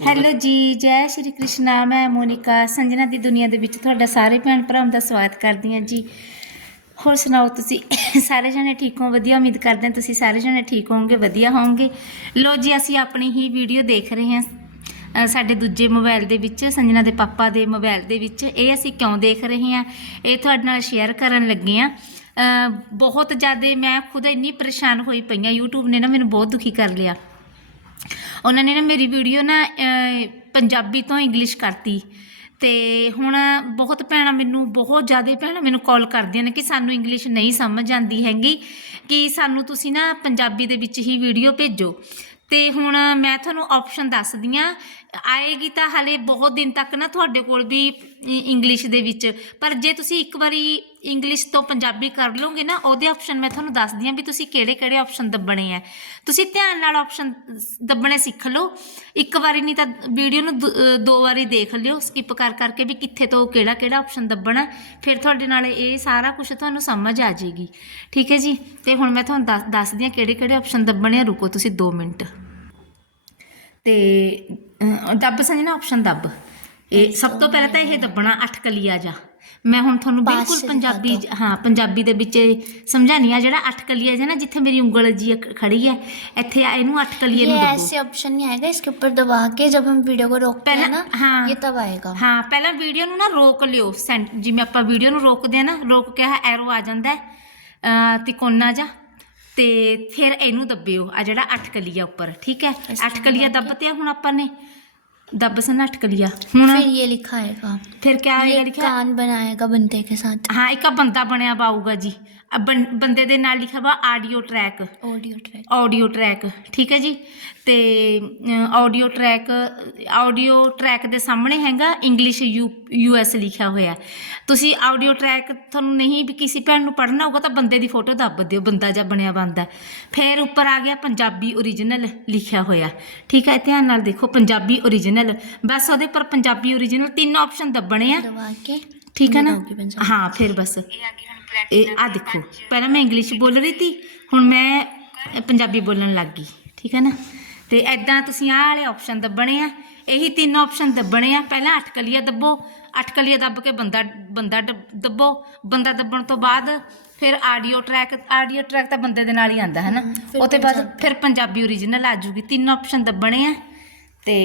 Hello ਜੀ, ਜੈ ਸ਼੍ਰੀ ਕ੍ਰਿਸ਼ਨਾ, ਮੈਂ ਮੋਨਿਕਾ ਸੰਜਨਾ ਦੀ ਦੁਨੀਆ ਦੇ ਵਿੱਚ ਤੁਹਾਡਾ ਸਾਰੇ ਭੈਣ ਭਰਾਵਾਂ ਦਾ ਸਵਾਗਤ ਕਰਦੀ ਹਾਂ ਜੀ। ਹੋਰ ਸੁਣਾਓ ਤੁਸੀਂ? ਸਾਰੇ ਜਣੇ ਠੀਕ ਹੋ? ਵਧੀਆ, ਉਮੀਦ ਕਰਦੇ ਹਾਂ ਤੁਸੀਂ ਸਾਰੇ ਜਣੇ ਠੀਕ ਹੋਵੋਗੇ, ਵਧੀਆ ਹੋਵੋਗੇ। ਲੋ ਜੀ, ਅਸੀਂ ਆਪਣੀ ਹੀ ਵੀਡੀਓ ਦੇਖ ਰਹੇ ਹਾਂ। ਸਾਡੇ ਦੂਜੇ ਮੋਬਾਈਲ ਦੇ ਵਿੱਚ, ਸੰਜਨਾ ਦੇ ਪਾਪਾ ਦੇ ਮੋਬਾਈਲ ਦੇ ਵਿੱਚ। ਇਹ ਅਸੀਂ ਕਿਉਂ ਦੇਖ ਰਹੇ ਹਾਂ? ਇਹ ਤੁਹਾਡੇ ਨਾਲ ਸ਼ੇਅਰ ਕਰਨ ਲੱਗੇ ਹਾਂ। ਬਹੁਤ ਜ਼ਿਆਦਾ ਮੈਂ ਖੁਦ ਇੰਨੀ ਪਰੇਸ਼ਾਨ ਹੋਈ ਪਈ ਹਾਂ, YouTube ਨੇ ਨਾ ਮੈਨੂੰ ਬਹੁਤ ਦੁਖੀ ਕਰ ਲਿਆ। ਉਹਨਾਂ ਨੇ ਨਾ ਮੇਰੀ ਵੀਡੀਓ ਨਾ ਪੰਜਾਬੀ ਤੋਂ ਇੰਗਲਿਸ਼ ਕਰਤੀ। ਤੇ ਹੁਣ ਬਹੁਤ ਭੈਣਾਂ ਮੈਨੂੰ, ਬਹੁਤ ਜ਼ਿਆਦਾ ਭੈਣਾਂ ਮੈਨੂੰ ਕਾਲ ਕਰਦੀਆਂ ਨੇ ਕਿ ਸਾਨੂੰ ਇੰਗਲਿਸ਼ ਨਹੀਂ ਸਮਝ ਆਉਂਦੀ ਹੈਗੀ, ਕਿ ਸਾਨੂੰ ਤੁਸੀਂ ਨਾ ਪੰਜਾਬੀ ਦੇ ਵਿੱਚ ਹੀ ਵੀਡੀਓ ਭੇਜੋ। ਤੇ ਹੁਣ ਮੈਂ ਤੁਹਾਨੂੰ ਆਪਸ਼ਨ ਦੱਸਦੀ ਆ ਆਏਗੀ ਤਾਂ ਹਲੇ ਬਹੁਤ ਦਿਨ ਤੱਕ ਨਾ ਤੁਹਾਡੇ ਕੋਲ ਵੀ ਇੰਗਲਿਸ਼ ਦੇ ਵਿੱਚ। ਪਰ ਜੇ ਤੁਸੀਂ ਇੱਕ ਵਾਰੀ ਇੰਗਲਿਸ਼ ਤੋਂ ਪੰਜਾਬੀ ਕਰ ਲਓਗੇ ਨਾ ਉਹਦੇ ਆਪਸ਼ਨ ਮੈਂ ਤੁਹਾਨੂੰ ਦੱਸਦੀ ਆ ਵੀ ਤੁਸੀਂ ਕਿਹੜੇ ਕਿਹੜੇ ਆਪਸ਼ਨ ਦੱਬਣੇ ਆ। ਤੁਸੀਂ ਧਿਆਨ ਨਾਲ ਆਪਸ਼ਨ ਦੱਬਣੇ ਸਿੱਖ ਲਓ। ਇੱਕ ਵਾਰੀ ਨਹੀਂ ਤਾਂ ਵੀਡੀਓ ਨੂੰ ਦੋ- ਦੋ ਵਾਰੀ ਦੇਖ ਲਿਓ ਸਕਿਪ ਕਰ ਕਰਕੇ ਵੀ ਕਿੱਥੇ ਤੋਂ ਕਿਹੜਾ ਕਿਹੜਾ ਆਪਸ਼ਨ ਦੱਬਣਾ। ਫਿਰ ਤੁਹਾਡੇ ਨਾਲ ਇਹ ਸਾਰਾ ਕੁਝ ਤੁਹਾਨੂੰ ਸਮਝ ਆ ਜਾਏਗੀ। ਠੀਕ ਹੈ ਜੀ? ਤੇ ਹੁਣ ਮੈਂ ਤੁਹਾਨੂੰ ਦੱਸ ਦੱਸਦੀ ਆ ਕਿਹੜੇ ਕਿਹੜੇ ਆਪਸ਼ਨ ਦੱਬਣੇ ਆ। ਰੁਕੋ ਤੁਸੀਂ 2 ਮਿੰਟ। ਤੇ ਅਹ, ਦੱਬ ਸੰਜਣਾ ਆਪਸ਼ਨ ਦੱਬ। ਇਹ ਸਭ ਤੋਂ ਪਹਿਲਾਂ ਤਾਂ ਇਹ ਦੱਬਣਾ ਅੱਠ ਕਲੀਆ ਜਾ। ਮੈਂ ਹੁਣ ਤੁਹਾਨੂੰ ਪਾਸ ਬਿਲਕੁਲ ਸਿਖਾ ਪੰਜਾਬੀ ਦਿਓ। ਜ- ਹਾਂ ਪੰਜਾਬੀ ਦੇ ਵਿੱਚ ਸਮਝਾਣੀ ਆ ਜਿਹੜਾ ਅੱਠ ਕਲੀਆ ਜਿਹਾ ਨਾ ਜਿੱਥੇ ਮੇਰੀ ਉਂਗਲ ਜੀ ਖ- ਖੜੀ ਹੈ ਇੱਥੇ ਆ ਇਹਨੂੰ ਅੱਠ ਕਲੀਏ ये ਨੂੰ ਦੱਬੋ ऐसे ऑप्शन नहीं आएगा इसके ऊपर दबा के जब हम वीडियो को रोकते हैं पहला- ना हाँ। ये तब आएगा ਹਾਂ ਪਹਿਲਾਂ ਵੀਡੀਓ ਨੂੰ ਨਾ ਰੋਕ ਲਿਓ ਸੈਂਟ ਜਿਵੇਂ ਆਪਾਂ ਵੀਡੀਓ ਨੂੰ ਰੋਕਦੇ ਆ ਨਾ ਰੋਕ ਕੇ ਐਰੋ ਆ ਜਾਂਦਾ ਹੈ ਅਹ ਤਿਕੋਨਾ ਜਾ ਤੇ ਫਿਰ ਇਹਨੂੰ ਦੱਬਿਓ ਆ ਜਿਹੜਾ ਅੱਠ ਕਲੀਆ ਉੱਪਰ ਠੀਕ ਹੈ ਇਸ ਅੱਠ ਤਰ੍ਹਾਂ ਕਲੀਆ ਦਬਾ ਕੇ। ਦੱਬ ਤੇ ਹੁਣ ਆਪਾਂ ਨੇ ਦੱਬ ਸਨ ਅੱਠ ਕਲੀਆ ਹੁਣ फिर ये लिखा आएगा ਫਿਰ ਕਿਆ ਆਏਗਾ ये ਲਿਖਿਆ कान बनाएगा बंदे के साथ ਹਾਂ ਇੱਕ ਆ ਬੰਦਾ ਬਣਿਆ ਬਾਊਗਾ ਜੀ ਆ ਬੰ- ਬੰਦੇ ਦੇ ਨਾਲ ਲਿਖਿਆ ਵਾ audio track audio track audio track ਠੀਕ ਹੈ ਜੀ ਤੇ ਆਡੀਓ ਟਰੈਕ ਆਡੀਓ ਟਰੈਕ ਦੇ ਸਾਹਮਣੇ ਹੈਗਾ ਇੰਗਲਿਸ਼ ਯੂ ਯੂ ਯੂਐਸ ਲਿਖਿਆ ਹੋਇਆ ਤੁਸੀਂ ਆਡੀਓ ਟਰੈਕ ਤੁਹਾਨੂੰ ਨਹੀਂ ਵੀ ਕਿਸੇ ਭੈਣ ਨੂੰ ਪੜਨਾ ਹੋਊਗਾ ਤਾਂ ਬੰਦੇ ਦੀ ਫੋਟੋ ਦੱਬ ਦਿਓ ਬੰਦਾ ਜਾਂ ਬਣਿਆ ਬੰਦਾ। ਫਿਰ ਉੱਪਰ ਆ ਗਿਆ ਪੰਜਾਬੀ origignal ਲਿਖਿਆ ਹੋਇਆ। ਠੀਕ ਹੈ ਧਿਆਨ ਨਾਲ ਦੇਖੋ ਪੰਜਾਬੀ origignal ਬਸ ਉਹਦੇ ਪਰ ਪੰਜਾਬੀ origignal ਤਿੰਨ ਆਪਸ਼ਨ ਦੱਬਣੇ ਆ। ਠੀਕ ਹੈ ਨਾ? ਹਾਂ ਫਿਰ ਬਸ। ਇਹ ਆ ਦੇਖੋ ਪਹਿਲਾਂ ਮੈਂ ਇੰਗਲਿਸ਼ ਬੋਲ ਰਹੀ ਸੀ ਹੁਣ ਮੈਂ ਪੰਜਾਬੀ ਬੋਲਣ ਲੱਗ ਗਈ। ਠੀਕ ਹੈ ਨਾ? ਤੇ ਐਦਾਂ ਤੁਸੀਂ ਆਹ ਵਾਲੇ ਆਪਸ਼ਨ ਦੱਬਣੇ ਆ। ਇਹੀ ਤਿੰਨ ਆਪਸ਼ਨ ਦੱਬਣੇ ਆ। ਪਹਿਲਾਂ ਅਟਕਲੀਆ ਦੱਬੋ ਅਟਕਲੀਆ ਦੱਬ ਕੇ ਬੰਦਾ ਬੰਦਾ ਦੱਬ- ਬੰਦਾ ਦੱਬਣ ਤੋਂ ਬਾਅਦ ਫਿਰ ਆਡੀਓ ਟਰੈਕ ਆਡੀਓ ਟਰੈਕ ਤਾਂ ਬੰਦੇ ਦੇ ਨਾਲ ਹੀ ਆਂਦਾ ਹੈ ਨਾ ਹਮ, ਫਿਰ ਉਹ ਤੋਂ ਬਾਅਦ। ਫਿਰ ਪੰਜਾਬੀ ਓਰੀਜਨਲ ਆ ਜੂਗੀ। ਤਿੰਨ ਆਪਸ਼ਨ ਦੱਬਣੇ ਆ ਤੇ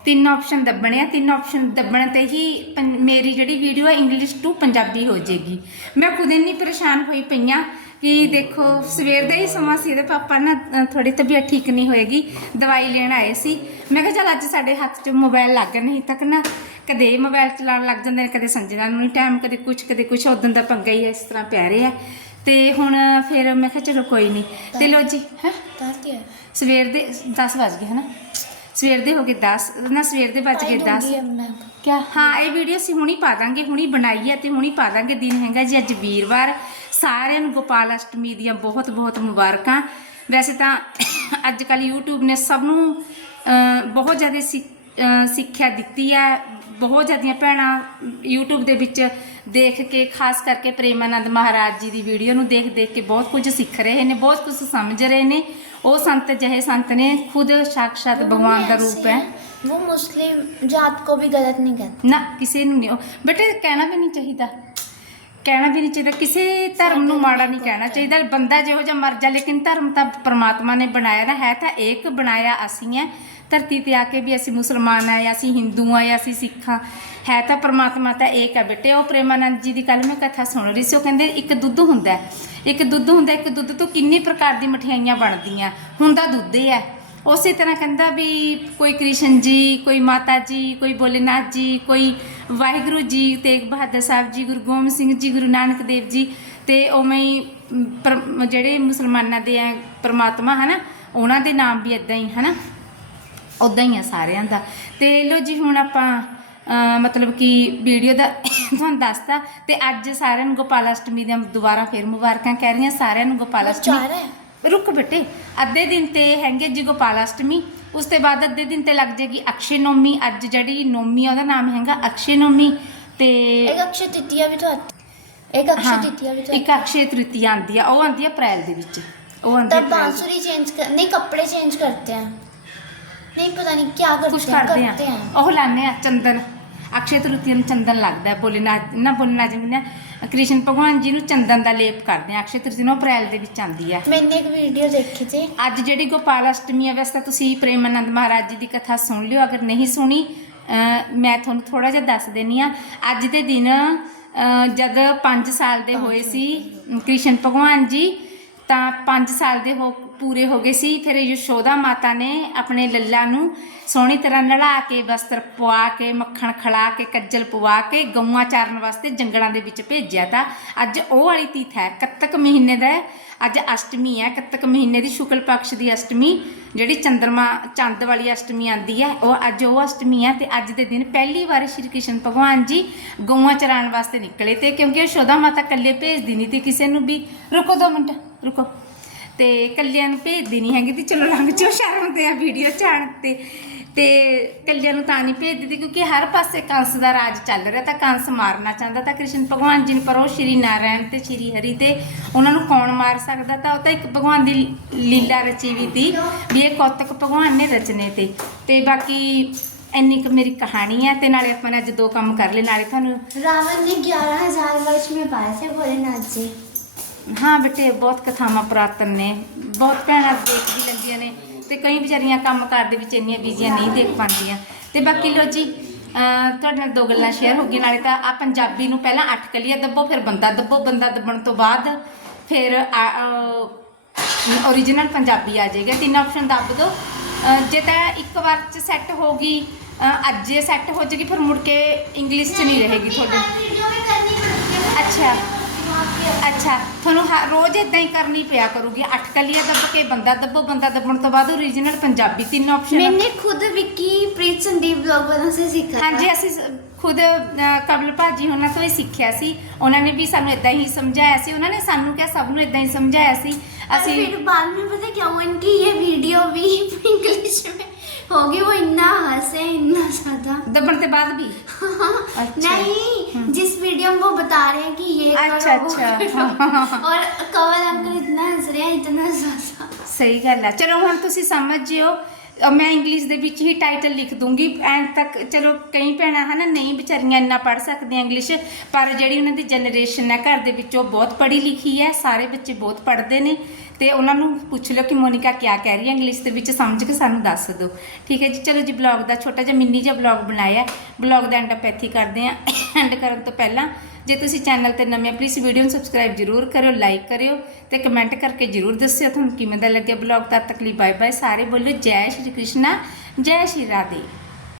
ਤਿੰਨ ਆਪਸ਼ਨ ਦੱਬਣੇ ਆ। ਤਿੰਨ ਆਪਸ਼ਨ ਦੱਬਣ ਤੇ ਹੀ ਮੇਰੀ ਜਿਹੜੀ ਵੀਡੀਓ ਹੈ ਇੰਗਲਿਸ਼ ਟੂ ਪੰਜਾਬੀ ਹੋ ਜਾਏਗੀ ਮੈਂ ਖੁਦ ਇੰਨੀ ਪਰੇਸ਼ਾਨ ਹੋਈ ਪਈਆਂ ਕਿ ਦੇਖੋ ਸਵੇਰ ਦਾ ਹੀ ਸਮਾਂ ਸੀ ਇਹਦੇ ਪਾਪਾ ਨਾ ਥੋੜੀ ਤਬੀਅਤ ਠੀਕ ਨਹੀਂ ਹੋਏਗੀ ਦਵਾਈ ਲੈਣ ਆਏ ਸੀ। ਮੈਂ ਕਿਹਾ ਚਲ ਅੱਜ ਸਾਡੇ ਹੱਥ 'ਚ ਮੋਬਾਈਲ ਲੱਗ ਨਹੀਂ ਤੱਕ ਨਾ ਕਦੇ ਮੋਬਾਈਲ ਚਲਾਉਣ ਲੱਗ ਜਾਂਦੇ ਨੇ ਕਦੇ ਸੰਜਨਾ ਨੂੰ ਨਹੀਂ ਟਾਈਮ ਕਦੇ ਕੁਛ ਕਦੇ ਕੁਛ ਉਦੋਂ ਦਾ ਪੰਗਾ ਹੀ ਇਸ ਤਰ੍ਹਾਂ ਪੈ ਰਿਹਾ। ਤੇ ਹੁਣ ਫਿਰ ਮੈਂ ਕਿਹਾ ਚਲੋ ਕੋਈ ਨਹੀਂ। ਤੇ ਲੋ ਜੀ ਹੈ? ਕਰਤੀ ਹੈ ਸਵੇਰ ਦੇ 10 ਵਜ ਗਏ ਨਾ ਸਵੇਰ ਦੇ ਹੋ ਗਏ 10 ਨਾ ਸਵੇਰ ਦੇ ਵੱਜ ਗਏ 10 ਕਿਆ? ਹਾਂ ਇਹ ਵੀਡੀਓ ਸੀ ਹੁਣੀ ਪਾ ਦਾਂਗੇ ਹੁਣੀ ਬਣਾਈ ਹੈ ਤੇ ਹੁਣੀ ਪਾ ਦਾਂਗੇ ਦਿਨ ਹੈਗਾ ਜੀ ਅੱਜ ਵੀਰਵਾਰ। ਸਾਰਿਆਂ ਨੂੰ ਗੋਪਾਲ ਅਸ਼ਟਮੀ ਦੀਆਂ ਬਹੁਤ ਬਹੁਤ ਮੁਬਾਰਕਾਂ ਵੈਸੇ ਤਾਂ ਅੱਜ ਕੱਲ YouTube ਨੇ ਸਭ ਨੂੰ ਅਹ, ਬਹੁਤ ਜ਼ਿਆਦਾ ਸਿ- ਅਹ, ਸਿੱਖਿਆ ਦਿੱਤੀ ਹੈ ਬਹੁਤ ਜ਼ਿਆਦੀਆਂ ਭੈਣਾਂ YouTube ਦੇ ਵਿੱਚ ਦੇਖ ਕੇ ਖਾਸ ਕਰਕੇ ਪ੍ਰੇਮਾਨੰਦ ਮਹਾਰਾਜ ਜੀ ਦੀ ਵੀਡੀਓ ਨੂੰ ਦੇਖ ਦੇਖ ਕੇ ਬਹੁਤ ਕੁਝ ਸਿੱਖ ਰਹੇ ਨੇ ਬਹੁਤ ਕੁਝ ਸਮਝ ਰਹੇ ਨੇ ਉਹ ਸੰਤ ਜਿਹੇ ਸੰਤ ਨੇ ਖੁਦ ਸਾਕਸ਼ਾਤ ਭਗਵਾਨ ਦਾ ਰੂਪ ਹੈ वो मुस्लिम जात को भी गलत नहीं कहते ਨਾ ਕਿਸੇ ਨੂੰ ਨਹੀਂ ਉਹ- ਬੇਟੇ ਕਹਿਣਾ ਵੀ ਨਹੀਂ ਚਾਹੀਦਾ ਕਹਿਣਾ ਵੀ ਨਹੀਂ ਚਾਹੀਦਾ, ਕਿਸੇ ਧਰਮ ਨੂੰ ਮਾੜਾ ਨਹੀਂ ਕਹਿਣਾ ਚਾਹੀਦਾ, ਬੰਦਾ ਜਿਹੋ ਜਿਹਾ ਮਰ ਜਾ, ਲੇਕਿਨ ਧਰਮ ਤਾਂ ਪ੍ਰਮਾਤਮਾ ਨੇ ਬਣਾਇਆ ਨਾ, ਹੈ ਤਾਂ ਏਕ ਬਣਾਇਆ ਅਸੀਂ ਹੈ ਧਰਤੀ ਤੇ ਆ ਕੇ ਵੀ ਅਸੀਂ ਮੁਸਲਮਾਨ ਆ ਜਾਂ ਅਸੀਂ ਹਿੰਦੂ ਆ, ਜਾਂ ਅਸੀਂ ਸਿੱਖ ਆ, ਹੈ ਤਾਂ ਪ੍ਰਮਾਤਮਾ ਤਾਂ ਏਕ ਹੈ ਬੇਟੇ, ਉਹ ਪ੍ਰੇਮਾਨੰਦ ਜੀ ਦੀ ਕੱਲ ਮੈਂ ਕਥਾ ਸੁਣ ਰਹੀ ਸੀ, ਉਹ ਕਹਿੰਦੇ ਇੱਕ ਦੁੱਧ ਹੁੰਦਾ ਇੱਕ ਦੁੱਧ ਹੁੰਦਾ, ਇੱਕ ਦੁੱਧ ਤੋਂ ਕਿੰਨੀ ਪ੍ਰਕਾਰ ਦੀ ਮਠਿਆਈਆਂ ਬਣਦੀਆਂ ਹੁੰਦਾ ਦੁੱਧ ਹੀ ਹੈ ਉਸੇ ਤਰ੍ਹਾਂ ਕਹਿੰਦਾ ਵੀ ਕੋਈ ਕ੍ਰਿਸ਼ਨ ਜੀ, ਕੋਈ ਮਾਤਾ ਜੀ, ਕੋਈ ਭੋਲੇਨਾਥ ਜੀ, ਕੋਈ ਵਾਹਿਗੁਰੂ ਜੀ, ਤੇਗ ਬਹਾਦਰ ਸਾਹਿਬ ਜੀ, ਗੁਰੂ ਗੋਬਿੰਦ ਸਿੰਘ ਜੀ, ਗੁਰੂ ਨਾਨਕ ਦੇਵ ਜੀ ਤੇ ਉਵੇਂ ਹੀ ਜਿਹੜੇ ਮੁਸਲਮਾਨਾਂ ਦੇ ਹੈ ਪਰਮਾਤਮਾ ਹੈ ਨਾ ਉਹਨਾਂ ਦੇ ਨਾਮ ਵੀ ਇਦਾਂ ਹੀ ਹੈ ਨਾ ਉਦਾਂ ਹੀ ਆ ਸਾਰਿਆਂ ਦਾ। ਤੇ ਲੋ ਜੀ, ਹੁਣ ਆਪਾਂ ਮਤਲਬ ਕਿ ਵੀਡੀਓ ਦਾ ਤੁਹਾਨੂੰ ਦੱਸਦਾ ਤੇ ਅੱਜ ਸਾਰਿਆਂ ਨੂੰ ਗੋਪਾਲ ਅਸ਼ਟਮੀ ਦੀਆਂ ਦੁਬਾਰਾ ਫੇਰ ਮੁਬਾਰਕਾਂ ਕਹਿ ਰਹੀਆਂ ਸਾਰਿਆਂ ਨੂੰ ਗੋਪਾਲ ਅਸ਼ਟਮੀ ਰੁਕ ਬੇਟੇ ਅੱਧੇ ਦਿਨ ਤੇ ਹੈਂਗੇ ਜੀ ਗੋਪਾਲ ਅਸ਼ਟਮੀ ਉਸ ਤੋਂ ਬਾਅਦ ਅੱਧੇ ਦਿਨ ਤੇ ਲੱਗ ਜੇਗੀ ਅਕਸ਼ੇ ਨੌਮੀ ਅੱਜ ਜਿਹੜੀ ਨੌਮੀ ਉਹਦਾ ਨਾਮ ਹੈਗਾ ਅਕਸ਼ੇ ਨੌਮੀ ਤੇ ਇੱਕ ਅਕਸ਼ੇ ਤ੍ਰਿਤੀਆ ਵੀ ਤਾਂ ਇੱਕ ਅਕਸ਼ੇ ਤ੍ਰਿਤੀਆ ਵੀ ਤਾਂ ਇੱਕ ਅਕਸ਼ੇ ਤ੍ਰਿਤੀਆ ਆਂਦੀ ਆ ਉਹ ਆਂਦੀ ਆ ਅਪ੍ਰੈਲ ਦੇ ਵਿੱਚ ਉਹ ਆਂਦੀ ਆ ਤਾਂ ਬਾਂਸੁਰੀ ਚੇਂਜ ਕਰ ਨਹੀਂ ਕੱਪੜੇ ਚੇਂਜ ਕਰਤੇ ਆ। ਨਹੀਂ ਪਤਾ ਨਹੀਂ ਕੀ ਕਰਦੇ ਕਰਦੇ ਆ। ਉਹ ਲਾਣੇ ਆ ਚੰਦਨ। ਅਕਸ਼ੇ ਤ੍ਰਿਤੀਆ ਨੂੰ ਚੰਦਨ ਲੱਗਦਾ ਬੋਲੇ ਹੈ। ਭੋਲੇਨਾਥ ਨਾ ਭੋਲੇਨਾਥ ਨਾ ਕ੍ਰਿਸ਼ਨ ਭਗਵਾਨ ਜੀ ਨੂੰ ਚੰਦਨ ਦਾ ਲੇਪ ਕਰਦੇ ਆ। ਅਕਸ਼ੇ ਤ੍ਰਿਤੀਆ ਨੂੰ ਅਪ੍ਰੈਲ ਦੇ ਵਿੱਚ ਆਉਂਦੀ ਹੈ ਮੈਨੇ ਇੱਕ ਵੀਡੀਓ ਦੇਖੀ ਸੀ। ਅੱਜ ਜਿਹੜੀ ਗੋਪਾਲ ਅਸ਼ਟਮੀ ਹੈ ਵੈਸੇ ਤਾਂ ਤੁਸੀਂ ਪ੍ਰੇਮਾਨੰਦ ਮਹਾਰਾਜ ਜੀ ਦੀ ਕਥਾ ਸੁਣ ਲਿਓ। ਅਗਰ ਨਹੀਂ ਸੁਣੀ ਮੈਂ ਤੁਹਾਨੂੰ ਥੋੜਾ ਜਿਹਾ ਦੱਸ ਦੇਣੀ ਆ। ਅੱਜ ਦੇ ਦਿਨ ਜਦ 5 ਸਾਲ ਦੇ ਹੋਏ ਸੀ ਕ੍ਰਿਸ਼ਨ ਭਗਵਾਨ ਜੀ ਤਾਂ 5 ਸਾਲ ਦੇ ਹੋ ਪੂਰੇ ਹੋ ਗਏ ਸੀ। ਫਿਰ ਯਸ਼ੋਦਾ ਮਾਤਾ ਨੇ ਆਪਣੇ ਲੱਲਾ ਨੂੰ ਸੋਹਣੀ ਤਰ੍ਹਾਂ ਨਲਾ ਕੇ, ਵਸਤਰ ਪਵਾ ਕੇ, ਮੱਖਣ ਖਲਾ ਕੇ, ਕੱਜਲ ਪਵਾ ਕੇ ਗਊਆਂ ਚਾਰਨ ਵਾਸਤੇ ਜੰਗਲਾਂ ਦੇ ਵਿੱਚ ਭੇਜਿਆ ਤਾਂ ਅੱਜ ਉਹ ਵਾਲੀ ਤੀਥ ਹੈ। ਕੱਤਕ ਮਹੀਨੇ ਦਾ ਅੱਜ ਅਸ਼ਟਮੀ ਹੈ। ਕੱਤਕ ਮਹੀਨੇ ਦੀ ਸ਼ੁਕਲ ਪਕਸ਼ ਦੀ ਅਸ਼ਟਮੀ, ਜਿਹੜੀ ਚੰਦਰਮਾ, ਚੰਦ ਵਾਲੀ ਅਸ਼ਟਮੀ ਆਂਦੀ ਹੈ। ਉਹ ਅੱਜ ਉਹ ਅਸ਼ਟਮੀ ਹੈ ਤੇ ਅੱਜ ਦੇ ਦਿਨ ਪਹਿਲੀ ਵਾਰ ਸ਼੍ਰੀ ਕ੍ਰਿਸ਼ਨ ਭਗਵਾਨ ਜੀ ਗਊਆਂ ਚਰਾਉਣ ਵਾਸਤੇ ਨਿਕਲੇ ਤੇ ਕਿਉਂਕਿ ਸ਼ੋਧਾ ਮਾਤਾ ਇਕੱਲੇ ਭੇਜਦੀ ਨਹੀਂ ਤੇ ਕਿਸੇ ਨੂੰ ਵੀ। ਰੁਕੋ ਦੋ ਮਿੰਟ, ਰੁਕੋ। ਤੇ ਕੱਲਿਆਂ ਨੂੰ ਭੇਜਦੀ ਨਹੀਂ ਹੈਗੀ ਤੇ ਚਲੋ ਲੰਘ ਚੋ ਸ਼ਰਮਦੇ ਆ ਵੀਡੀਓ ਚਾਣ ਤੇ। ਤੇ ਕੱਲਿਆਂ ਨੂੰ ਤਾਂ ਨਹੀਂ ਭੇਜਦੀ ਕਿਉਂਕਿ ਹਰ ਪਾਸੇ ਕੰਸ ਦਾ ਰਾਜ ਚੱਲ ਰਿਹਾ ਤਾਂ ਕੰਸ ਮਾਰਨਾ ਚਾਹੁੰਦਾ ਤਾਂ ਕ੍ਰਿਸ਼ਨ ਭਗਵਾਨ ਜੀ ਨੂੰ ਪਰ ਉਹ ਸ਼੍ਰੀ ਨਾਰਾਇਣ ਤੇ ਸ਼੍ਰੀ ਹਰੀ ਤੇ ਉਹਨਾਂ ਨੂੰ ਕੌਣ ਮਾਰ ਸਕਦਾ ਤਾਂ ਉਹ ਤਾਂ ਇੱਕ ਭਗਵਾਨ ਦੀ ਲੀਲਾ ਰਚੀ ਵੀ ਤੀ ਵੀ ਇਹ ਕੌਤਕ ਭਗਵਾਨ ਨੇ ਰਚਨੇ ਤੇ। ਤੇ ਬਾਕੀ ਇੰਨੀ ਕੁ ਮੇਰੀ ਕਹਾਣੀ ਹੈ ਤੇ ਨਾਲੇ ਆਪਾਂ ਨੇ ਅੱਜ ਦੋ ਕੰਮ ਕਰ ਲਏ, ਨਾਲੇ ਤੁਹਾਨੂੰ ਰਾਵਣ ਨੇ 11000 ਵਰਸ਼ ਮੇ ਪਾਏ ਸੇ ਭੋਲੇਨਾਥ ਜੀ। ਹਾਂ ਬੇਟੇ ਬਹੁਤ ਕਥਾਵਾਂ ਪ੍ਰਾਤਨ ਨੇ। ਬਹੁਤ ਭੈਣਾਂ ਦੇਖ ਵੀ ਲੈਂਦੀਆਂ ਨੇ ਤੇ ਕਈ ਵਿਚਾਰੀਆਂ ਕੰਮਕਾਰ ਦੇ ਵਿੱਚ ਇੰਨੀਆਂ ਬੀਜ਼ੀਆਂ ਨਹੀਂ ਦੇਖ ਪਾਉਂਦੀਆਂ। ਤੇ ਬਾਕੀ ਲੋ ਜੀ ਤੁਹਾਡੇ ਨਾਲ ਦੋ ਗੱਲਾਂ ਸ਼ੇਅਰ ਹੋ ਗਈਆਂ ਨਾਲੇ ਤਾਂ ਆ ਪੰਜਾਬੀ ਨੂੰ ਪਹਿਲਾਂ ਅੱਠ ਕਲੀਆਂ ਦੱਬੋ ਫਿਰ ਬੰਦਾ ਦੱਬੋ ਬੰਦਾ ਦੱਬਣ ਤੋਂ ਬਾਅਦ ਫਿਰ origignal ਪੰਜਾਬੀ ਆ ਜਾਏਗਾ। ਤਿੰਨ ਆਪਸ਼ਨ ਦੱਬ ਦਿਓ ਜੇ ਤਾਂ ਇੱਕ ਵਾਰ ਚ ਸੈੱਟ ਹੋ ਗਈ ਅਹ ਅੱਜ ਸੈੱਟ ਹੋ ਜੇਗੀ ਫਿਰ ਮੁੜ ਕੇ ਇੰਗਲਿਸ਼ ਚ ਨਹੀਂ ਰਹੇਗੀ ਤੁਹਾਡੇ। ਅੱਛਾ। ਅੱਛਾ ਤੁਹਾਨੂੰ ਹ- ਰੋਜ਼ ਇਦਾਂ ਹੀ ਕਰਨੀ ਪਿਆ ਕਰੂਗੀ ਅੱਠ ਕਲੀਆਂ ਦੱਬ ਕੇ ਬੰਦਾ ਦੱਬੋ ਬੰਦਾ ਦੱਬਣ ਤੋਂ ਬਾਅਦ ਓਰੀਜਨਲ ਪੰਜਾਬੀ ਤਿੰਨ ਆਪਸ਼ਨ मैंने खुद विक्की प्रीत संदीप ब्लॉग बना से सीखा ਹਾਂਜੀ ਅਸੀਂ ਸ- ਖੁਦ ਅ, ਕਬਲ ਭਾਜੀ ਉਹਨਾਂ ਤੋਂ ਹੀ ਸਿੱਖਿਆ ਸੀ ਉਹਨਾਂ ਨੇ ਵੀ ਸਾਨੂੰ ਇਦਾਂ ਹੀ ਸਮਝਾਇਆ ਸੀ ਉਹਨਾਂ ਨੇ ਸਾਨੂੰ ਕਿਹਾ ਸਭ ਨੂੰ ਇਦਾਂ ਹੀ ਸਮਝਾਇਆ ਸੀ और ਅਸੀਂ फिर बाद में पता क्या हुआ इनकी ये वीडियो भी इंग्लिश में होगी वो इतना हंसे इतना ज्यादा ਦੱਬਣ ਤੋਂ ਬਾਅਦ ਵੀ अच्छा। नहीं जिस वीडियो में वो बता रहे हैं कि ये अच्छा, करो, वो अच्छा। करो। और कंवल अंकल इतना हंस रहे हैं इतना ज्यादा ਸਹੀ ਗੱਲ ਹੈ ਚਲੋ ਹੁਣ ਤੁਸੀਂ ਸਮਝ ਜਿਓ ਅ, ਮੈਂ ਇੰਗਲਿਸ਼ ਦੇ ਵਿੱਚ ਹੀ ਟਾਈਟਲ ਲਿਖ ਦੂੰਗੀ ਐਂ ਤੱਕ ਚਲੋ ਕਈ ਭੈਣਾਂ ਹਨਾ ਨਹੀਂ ਵਿਚਾਰੀਆਂ ਇੰਨਾ ਪੜ੍ਹ ਸਕਦੀਆਂ ਇੰਗਲਿਸ਼ ਪਰ ਜਿਹੜੀ ਉਹਨਾਂ ਦੀ ਜਨਰੇਸ਼ਨ ਹੈ ਘਰ ਦੇ ਵਿੱਚ ਉਹ ਬਹੁਤ ਪੜ੍ਹੀ ਲਿਖੀ ਹੈ ਸਾਰੇ ਬੱਚੇ ਬਹੁਤ ਪੜ੍ਹਦੇ ਨੇ ਤੇ ਉਹਨਾਂ ਨੂੰ ਪੁੱਛ ਲਿਓ ਕਿ ਮੋਨਿਕਾ ਕੀ ਕਹਿ ਰਹੀ ਹੈ ਇੰਗਲਿਸ਼ ਦੇ ਵਿੱਚ ਸਮਝ ਕੇ ਸਾਨੂੰ ਦੱਸ ਦਿਓ। ਠੀਕ ਹੈ ਜੀ, ਚਲੋ ਜੀ ਬਲੌਗ ਦਾ ਛੋਟਾ ਜਿਹਾ ਮਿੰਨੀ ਜਿਹਾ ਬਲੌਗ ਬਣਾਇਆ। ਬਲੌਗ ਦਾ ਐਂਡ ਆਪਾਂ ਕਰਦੇ ਹਾਂ। ਐਂਡ ਕਰਨ ਤੋਂ ਪਹਿਲਾਂ ਜੇ ਤੁਸੀਂ ਚੈਨਲ ਤੇ ਨਵੇਂ ਪਲੀਜ਼ ਵੀਡੀਓ ਨੂੰ ਸਬਸਕ੍ਰਾਈਬ ਜਰੂਰ ਕਰਿਓ ਲਾਈਕ ਕਰਿਓ ਤੇ ਕਮੈਂਟ ਕਰਕੇ ਜਰੂਰ ਦੱਸਿਓ ਤੁਹਾਨੂੰ ਕਿਵੇਂ ਦਾ ਲੱਗਿਆ ਬਲੌਗ ਤਦ ਤੱਕ ਲਈ ਬਾਏ ਬਾਏ ਸਾਰੇ ਬੋਲੋ, ਜੈ ਸ਼੍ਰੀ ਕ੍ਰਿਸ਼ਨਾ, ਜੈ ਸ਼੍ਰੀ ਰਾਧੇ।